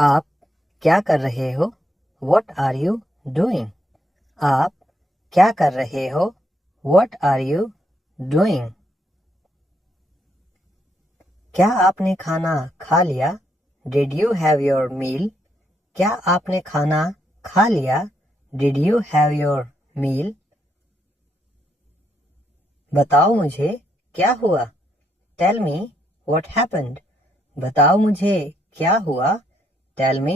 आप क्या कर रहे हो? What are you doing? आप क्या कर रहे हो? What are you doing? क्या आपने खाना खा लिया? Did you have your meal? क्या आपने खाना खा लिया? Did you have your meal? बताओ मुझे क्या हुआ? Tell me what happened. बताओ मुझे क्या हुआ? Tell me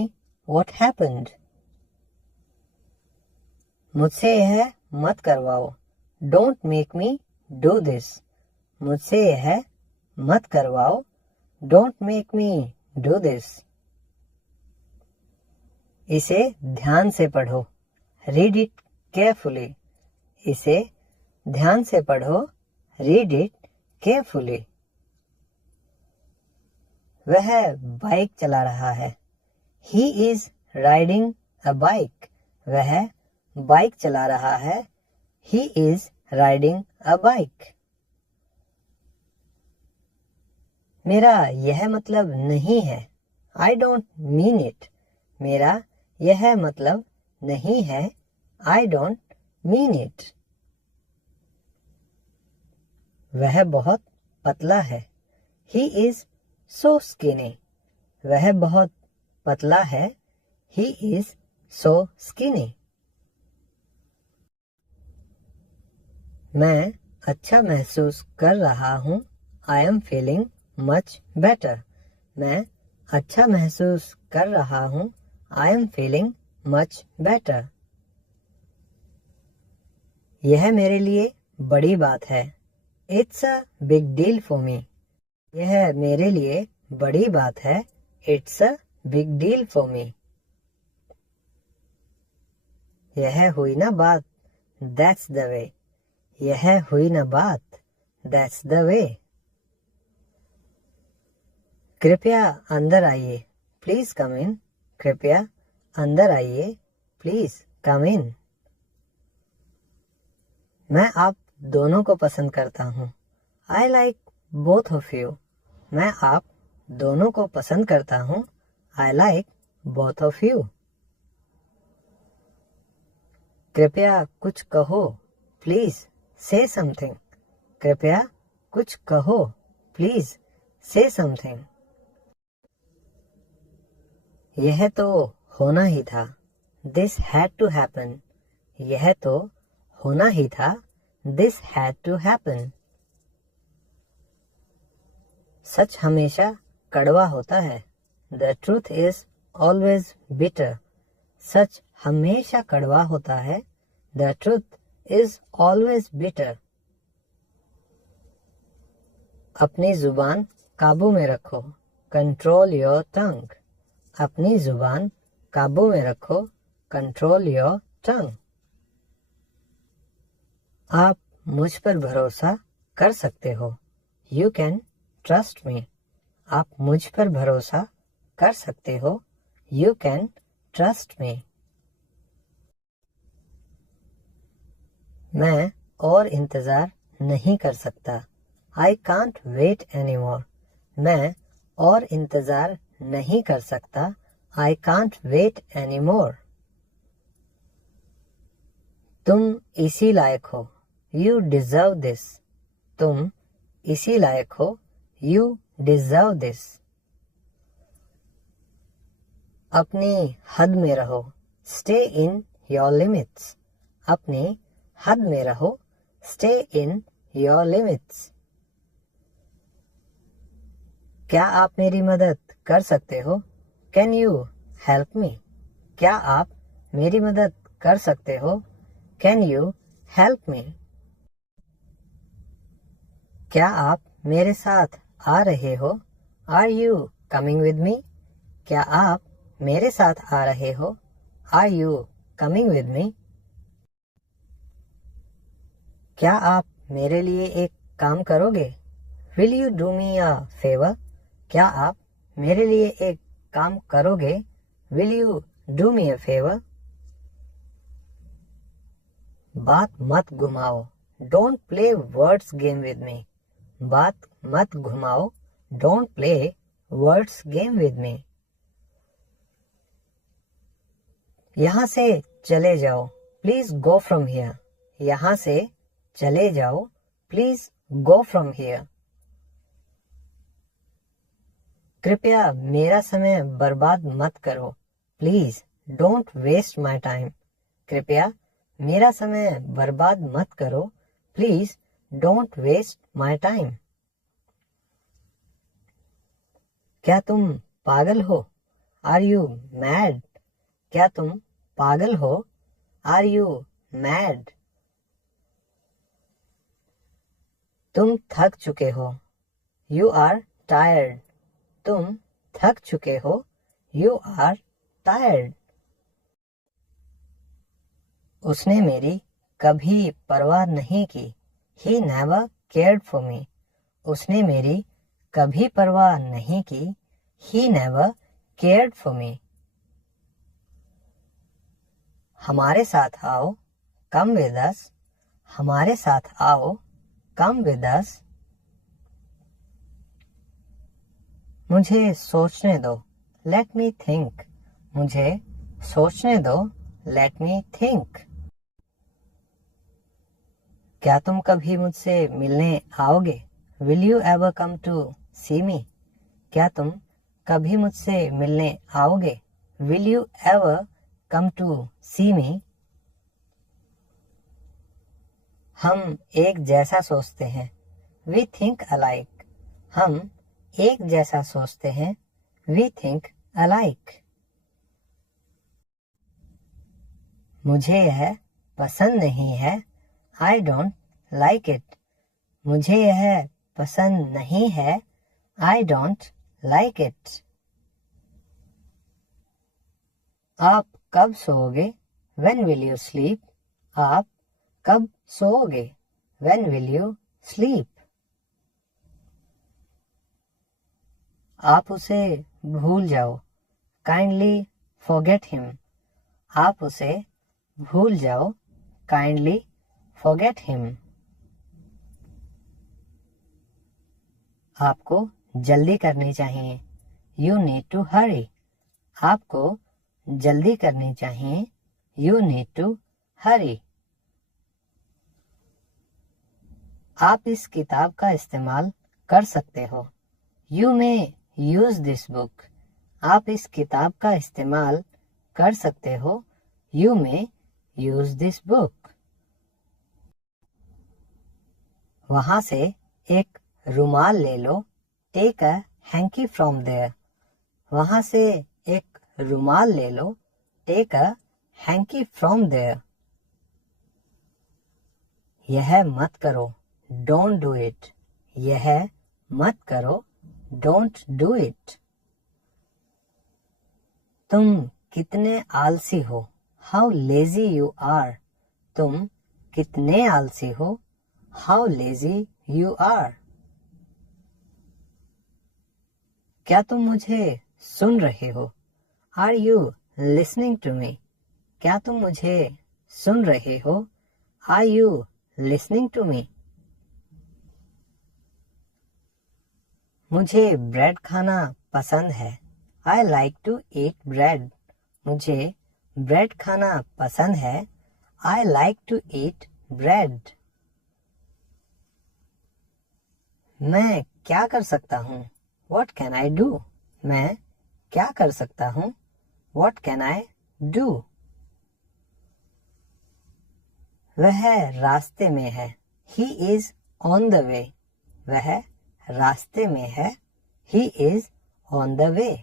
what happened. मुझसे यह मत करवाओ. Don't make me do this. मुझसे यह मत करवाओ. Don't make me do this. इसे ध्यान से पढ़ो. Read it carefully. इसे ध्यान से पढ़ो. Read it carefully. वह बाइक चला रहा है. He is riding a bike. वह बाइक चला रहा है. He is riding a bike. मेरा यह मतलब नहीं है. I don't mean it. मेरा यह मतलब नहीं है. I don't mean it. वह बहुत पतला है. He is so skinny. वह बहुत पतला है. He is so skinny. मैं अच्छा महसूस कर रहा हूँ. I am feeling much better. मैं अच्छा महसूस कर रहा हूँ. I am feeling much better. यह मेरे लिए बड़ी बात है. It's a big deal for me. यह मेरे लिए बड़ी बात है. It's a big deal for me. यह हुई ना बात. That's the way. यह हुई ना बात. That's the way. कृपया अंदर आइए. Please come in. कृपया अंदर आइए. Please come in. मैं आप दोनों को पसंद करता हूँ. I like both of you. मैं आप दोनों को पसंद करता हूँ. I like both of you. कृपया कुछ कहो. Please say something. कृपया कुछ कहो. Please say something. यह तो होना ही था. This had to happen. यह तो होना ही था. This had to happen. सच हमेशा कड़वा होता है. The truth is always bitter. सच हमेशा कड़वा होता है. The truth is always bitter. अपनी जुबान काबू में रखो. Control your tongue. अपनी जुबान काबू में रखो. Control your tongue. आप मुझ पर भरोसा कर सकते हो. You can trust me. आप मुझ पर भरोसा कर सकते हो. You can trust me. मैं और इंतज़ार नहीं कर सकता. I can't wait anymore. मैं और इंतज़ार नहीं कर सकता. I can't wait anymore. तुम इसी लायक हो. You deserve this. तुम इसी लायक हो. You deserve this. अपनी हद में रहो. Stay in your limits. अपनी हद में रहो. Stay in your limits. क्या आप मेरी मदद कर सकते हो? Can you help me? क्या आप मेरी मदद कर सकते हो? Can you help me? क्या आप मेरे साथ आ रहे हो? Are you coming with me? क्या आप मेरे साथ आ रहे हो? Are you coming with me? क्या आप मेरे लिए एक काम करोगे? Will you do me a favor? क्या आप मेरे लिए एक काम करोगे? Will you do me a favor? बात मत घुमाओ. Don't play words game with me. बात मत घुमाओ. Don't play words game with me. यहाँ से चले जाओ, प्लीज गो फ्रॉम हियर। यहाँ से चले जाओ, प्लीज गो फ्रॉम हियर। कृपया मेरा समय बर्बाद मत करो, please don't waste my time. कृपया मेरा समय बर्बाद मत करो, please don't waste my time. क्या तुम पागल हो? Are you mad? क्या तुम पागल हो? Are you mad? तुम थक चुके हो, यू आर टायर्ड। तुम थक चुके हो, यू आर टायर्ड। उसने मेरी कभी परवाह नहीं की, he never cared for me. उसने मेरी कभी परवाह नहीं की, he never cared for me. हमारे साथ आओ, कम विद अस। हमारे साथ आओ, कम विद अस। मुझे सोचने दो, लेट मी थिंक। मुझे सोचने दो, लेट मी थिंक। क्या तुम कभी मुझसे मिलने आओगे? Will you ever come to see me? क्या तुम कभी मुझसे मिलने आओगे? Will you ever come to see me? हम एक जैसा सोचते हैं, वी थिंक अलाइक। हम एक जैसा सोचते हैं, वी थिंक अलाइक। मुझे यह पसंद नहीं है, आई डोंट लाइक इट। मुझे यह पसंद नहीं है, आई डोंट लाइक इट। आप कब सोओगे? When will you sleep? आप कब सोओगे? When will you sleep? आप उसे भूल जाओ, काइंडली फॉरगेट हिम। आप उसे भूल जाओ, काइंडली फॉरगेट हिम। आपको जल्दी करनी चाहिए, यू नीड टू हरी। आपको जल्दी करनी चाहिए, यू नीड टू हरी। आप इस किताब का इस्तेमाल कर सकते हो, you may use this book. आप इस किताब का इस्तेमाल कर सकते हो, you may use this book. वहां से एक रुमाल ले लो, take a hanky from there. वहां से एक रुमाल ले लो, take a hanky from there. यह मत करो, डोंट डू इट। यह मत करो, डोंट डू इट। तुम कितने आलसी हो, हाउ लेजी यू आर। तुम कितने आलसी हो, हाउ लेजी यू आर। क्या तुम मुझे सुन रहे हो? Are you listening to me? क्या तुम मुझे सुन रहे हो? Are you listening to me? मुझे ब्रेड खाना पसंद है, I like to eat bread. मुझे ब्रेड खाना पसंद है, I like to eat bread. मैं क्या कर सकता हूँ? What can I do? मैं क्या कर सकता हूँ? What can I do? वह रास्ते में है, He is on the way. वह रास्ते में है, He is on the way.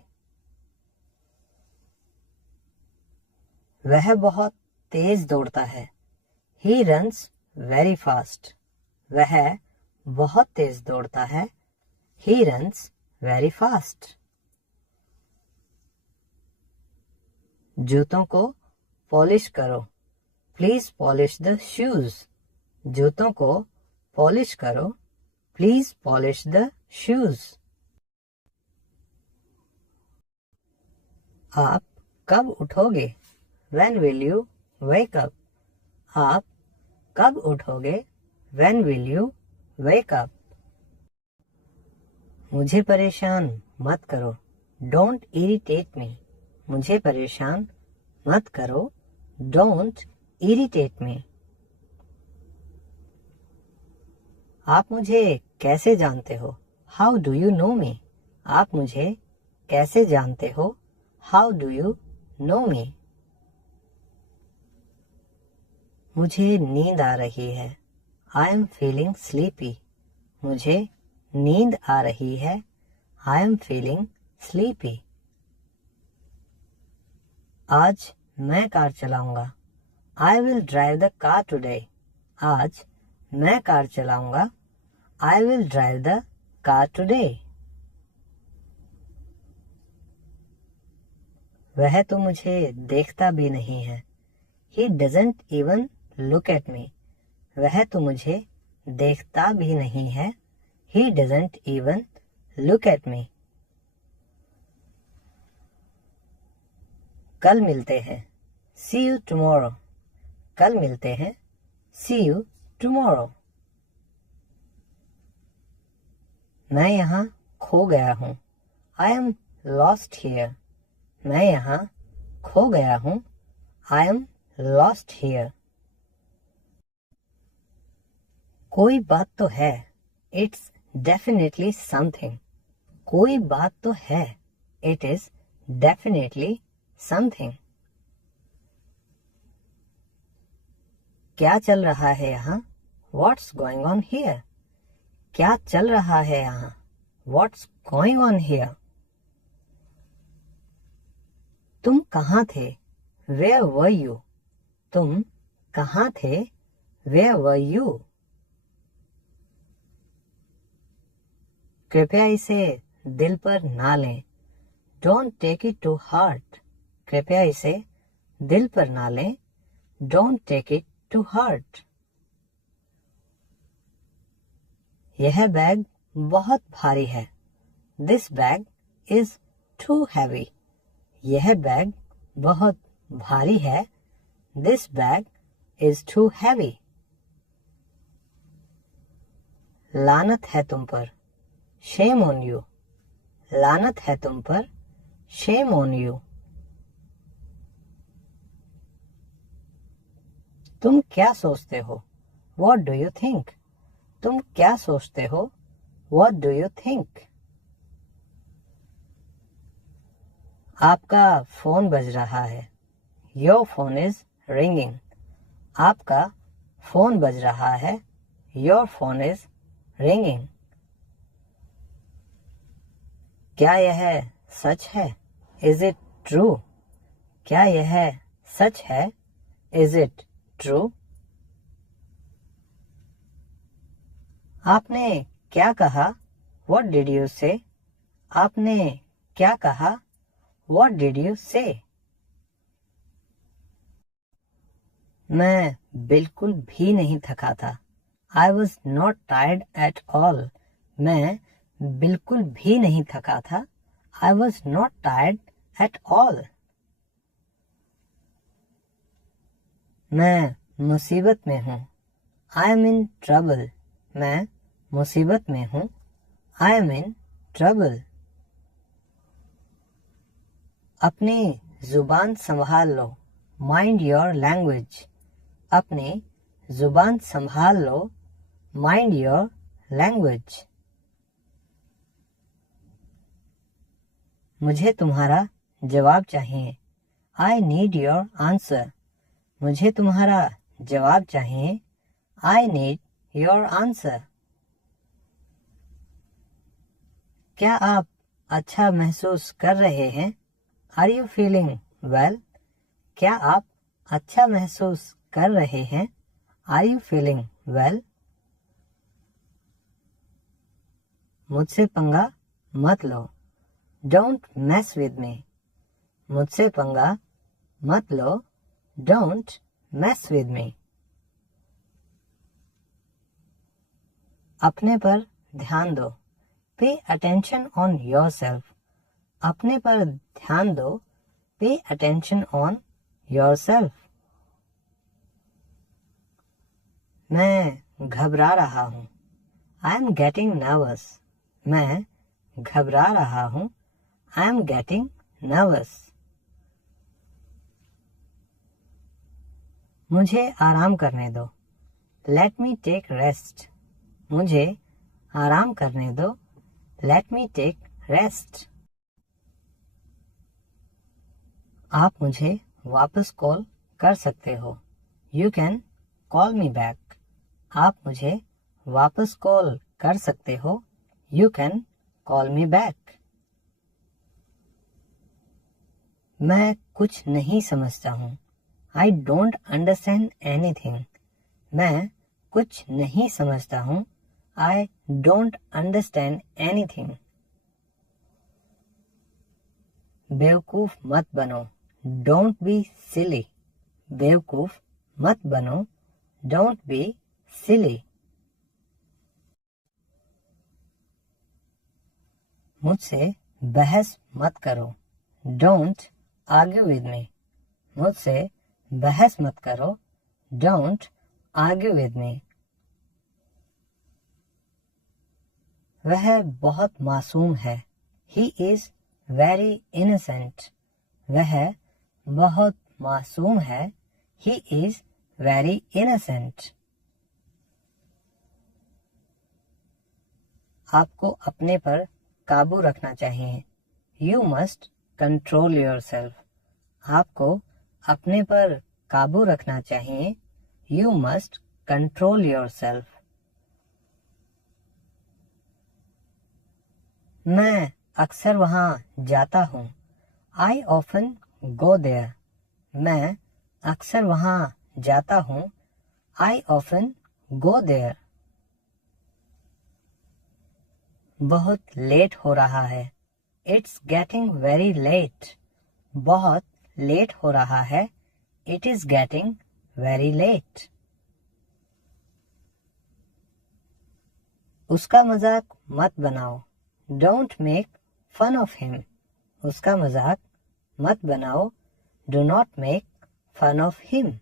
वह बहुत तेज दौड़ता है, He runs very fast. वह बहुत तेज दौड़ता है, He runs very fast. जूतों को पॉलिश करो, प्लीज पॉलिश द शूज। जूतों को पॉलिश करो, प्लीज पॉलिश द शूज। आप कब उठोगे? When will you wake up? आप कब उठोगे? When will you wake up? मुझे परेशान मत करो, Don't irritate me. मुझे परेशान मत करो, डोंट इरिटेट मी। आप मुझे कैसे जानते हो, हाउ डू यू नो मी। आप मुझे कैसे जानते हो, हाउ डू यू नो मी। मुझे नींद आ रही है, आई एम फीलिंग स्लीपी। मुझे नींद आ रही है, आई एम फीलिंग स्लीपी। आज मैं कार चलाऊंगा, I will drive the car today. आज मैं कार चलाऊंगा, I will drive the car today. वह तो मुझे देखता भी नहीं है, he doesn't even look at me. वह तो मुझे देखता भी नहीं है, he doesn't even look at me. कल मिलते हैं, सी यू टुमारो। कल मिलते हैं, सी यू टुमारो। मैं यहाँ खो गया हूँ, आई एम लॉस्ट हियर। मैं यहाँ खो गया हूँ, आई एम लॉस्ट हियर। कोई बात तो है, इट्स डेफिनेटली समथिंग। कोई बात तो है, इट इज डेफिनेटली समथिंग। क्या चल रहा है यहाँ, व्हाट्स गोइंग ऑन हियर। क्या चल रहा है यहाँ, व्हाट्स गोइंग ऑन हियर। तुम कहाँ थे, वेयर वर यू। तुम कहाँ थे, वेयर वर यू। कृपया इसे दिल पर ना लें, don't take it to heart. कृपया इसे दिल पर ना लें, don't take it to heart. यह बैग बहुत भारी है, this bag is too heavy. यह बैग बहुत भारी है, this bag is too heavy. लानत है तुम पर, शेम ऑन यू। लानत है तुम पर, शेम ऑन यू। तुम क्या सोचते हो, व्हाट डू यू थिंक। तुम क्या सोचते हो, व्हाट डू यू थिंक। आपका फोन बज रहा है, योर फोन इज रिंगिंग। आपका फोन बज रहा है, योर फोन इज रिंगिंग। क्या यह सच है, इज इट ट्रू। क्या यह सच है, इज इट ट्रू। आपने क्या कहा, व्हाट डिड यू से। आपने क्या कहा, व्हाट डिड यू से। मैं बिल्कुल भी नहीं थका था, I was not tired at all. मैं बिल्कुल भी नहीं थका था, I was not tired at all. मैं मुसीबत में हूँ, आई एम इन ट्रबल। मैं मुसीबत में हूँ, आई एम इन ट्रबल। अपनी जुबान संभाल लो, माइंड योर लैंग्वेज। अपनी जुबान संभाल लो, माइंड योर लैंग्वेज। मुझे तुम्हारा जवाब चाहिए, आई नीड योर आंसर। मुझे तुम्हारा जवाब चाहिए, आई नीड योर आंसर। क्या आप अच्छा महसूस कर रहे हैं, आर यू फीलिंग वेल। क्या आप अच्छा महसूस कर रहे हैं, आर यू फीलिंग वेल। मुझसे पंगा मत लो, डोंट मैस विद मी। मुझसे पंगा मत लो, डोंट मैस विद मी। अपने पर ध्यान दो, पे अटेंशन ऑन योरसेल्फ। अपने पर ध्यान दो, पे अटेंशन ऑन योरसेल्फ। मैं घबरा रहा हूँ, आई एम गेटिंग नर्वस। मैं घबरा रहा हूँ, आई एम गेटिंग नर्वस। मुझे आराम करने दो। Let me take rest. मुझे आराम करने दो। Let me take rest. आप मुझे वापस कॉल कर सकते हो। You can call me back. आप मुझे वापस कॉल कर सकते हो। You can call me back. मैं कुछ नहीं समझता हूँ। I don't understand anything. मैं कुछ नहीं समझता हूँ। I don't understand anything. बेवकूफ मत बनो। Don't be silly. बेवकूफ मत बनो। Don't be silly. मुझसे बहस मत करो। Don't argue with me. मुझसे बहस मत करो। Don't argue with me. वह बहुत मासूम है। He is very innocent. वह बहुत मासूम है। He is very innocent. आपको अपने पर काबू रखना चाहिए। You must control yourself. आपको अपने पर काबू रखना चाहिए। You must control yourself. मैं अक्सर वहाँ जाता हूँ। I often go there. मैं अक्सर वहाँ जाता हूँ। I often go there. बहुत लेट हो रहा है। It's getting very late. बहुत लेट हो रहा है। It is getting very late. उसका मजाक मत बनाओ। Don't make fun of him. उसका मजाक मत बनाओ। Do not make fun of him.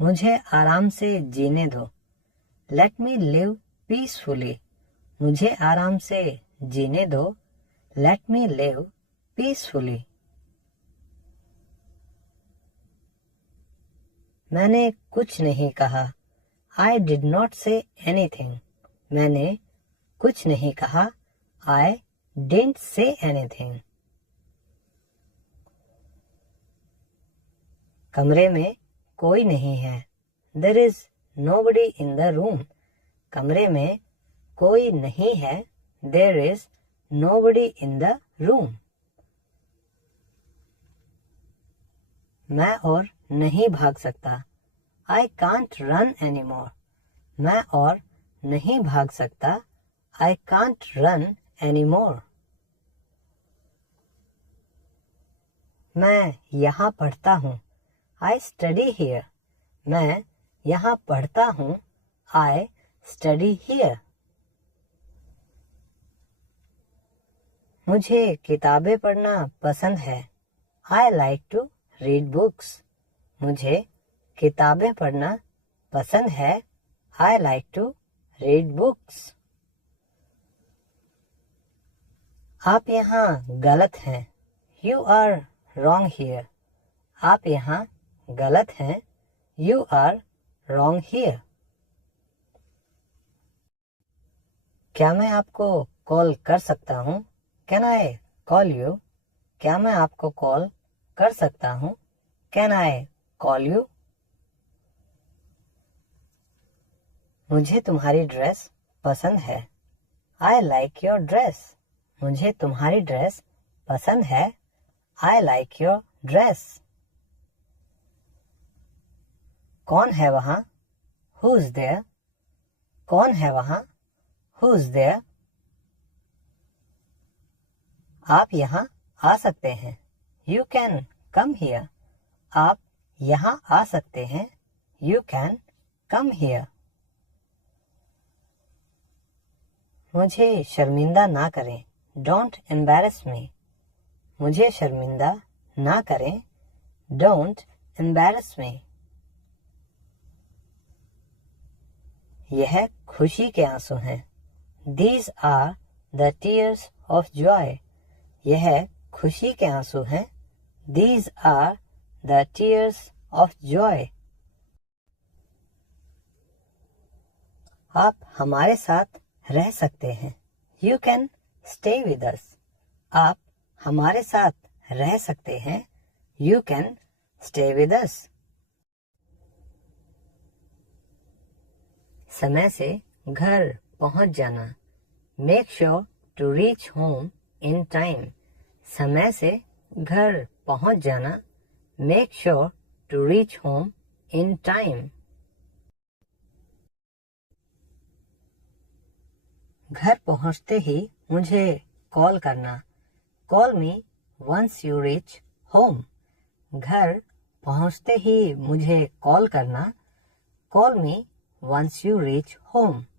मुझे आराम से जीने दो। Let me live peacefully. मुझे आराम से जीने दो। Let me live peacefully. मैंने कुछ नहीं कहा। I did not say anything. मैंने कुछ नहीं कहा। I didn't say anything. कमरे में कोई नहीं है। There is nobody in the room. कमरे में कोई नहीं है। There is nobody in the room. मैं और नहीं भाग सकता। I can't run anymore. मैं और नहीं भाग सकता। I can't run anymore. मैं यहाँ पढ़ता हूँ। I study here. मैं यहाँ पढ़ता हूँ। I study here. मुझे किताबें पढ़ना पसंद है। I like to read books. मुझे किताबें पढ़ना पसंद है। I like to read books. आप यहाँ गलत हैं। You are wrong here. आप यहाँ गलत हैं। You are wrong here. क्या मैं आपको कॉल कर सकता हूँ? Can I call you? क्या मैं आपको कॉल कर सकता हूँ? Can I call you? मुझे तुम्हारी ड्रेस पसंद है। I like your dress. मुझे तुम्हारी ड्रेस पसंद है। I like your dress. कौन है वहाँ? Who's there? कौन है वहाँ? Who's there? आप यहाँ आ सकते हैं। You can come here. आप यहाँ आ सकते हैं। You can come here. मुझे शर्मिंदा ना करें। Don't embarrass me. मुझे शर्मिंदा ना करें। Don't embarrass me. यह खुशी के आंसू हैं। These are the tears of joy. यह खुशी के आंसू हैं। These are the tears of joy. आप हमारे साथ रह सकते हैं. You can stay with us. आप हमारे साथ रह सकते हैं. You can stay with us. समय से घर पहुंच जाना. Make sure to reach home in time. समय से घर पहुंच जाना. Make sure to reach home in time. घर पहुंचते ही मुझे कॉल करना. Call me once you reach home. घर पहुंचते ही मुझे कॉल करना. Call me once you reach home.